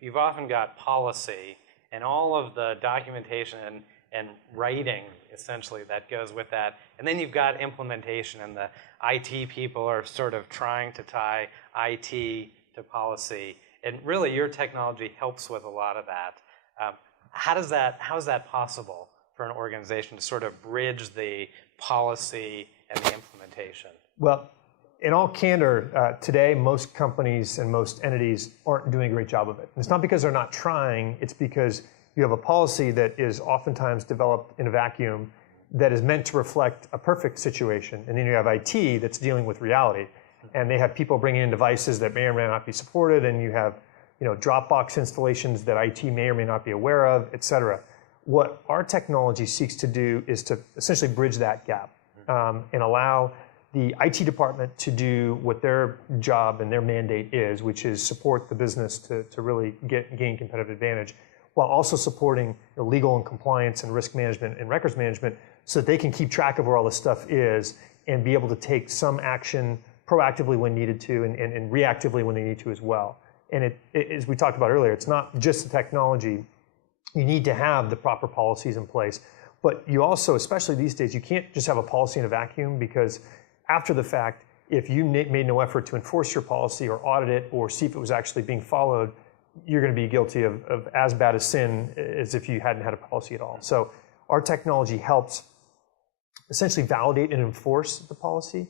You've often got policy and all of the documentation and writing, essentially, that goes with that. And then you've got implementation, and the IT people are sort of trying to tie IT to policy. And really, your technology helps with a lot of that. How is that possible for an organization to sort of bridge the policy and the implementation? Well, in all candor, today most companies and most entities aren't doing a great job of it. And it's not because they're not trying, it's because you have a policy that is oftentimes developed in a vacuum that is meant to reflect a perfect situation. And then you have IT that's dealing with reality. And they have people bringing in devices that may or may not be supported, and you have Dropbox installations that IT may or may not be aware of, et cetera. What our technology seeks to do is to essentially bridge that gap and allow the IT department to do what their job and their mandate is, which is support the business to really gain competitive advantage, while also supporting legal and compliance and risk management and records management so that they can keep track of where all this stuff is and be able to take some action proactively when needed to and reactively when they need to as well. And as we talked about earlier, it's not just the technology. You need to have the proper policies in place. But you also, especially these days, you can't just have a policy in a vacuum, because after the fact, if you made no effort to enforce your policy or audit it or see if it was actually being followed, you're going to be guilty of as bad a sin as if you hadn't had a policy at all. So our technology helps essentially validate and enforce the policy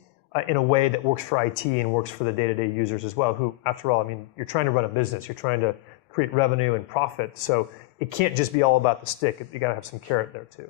in a way that works for IT and works for the day-to-day users as well, who, after all, I mean, you're trying to run a business, you're trying to create revenue and profit. So it can't just be all about the stick. You got to have some carrot there too.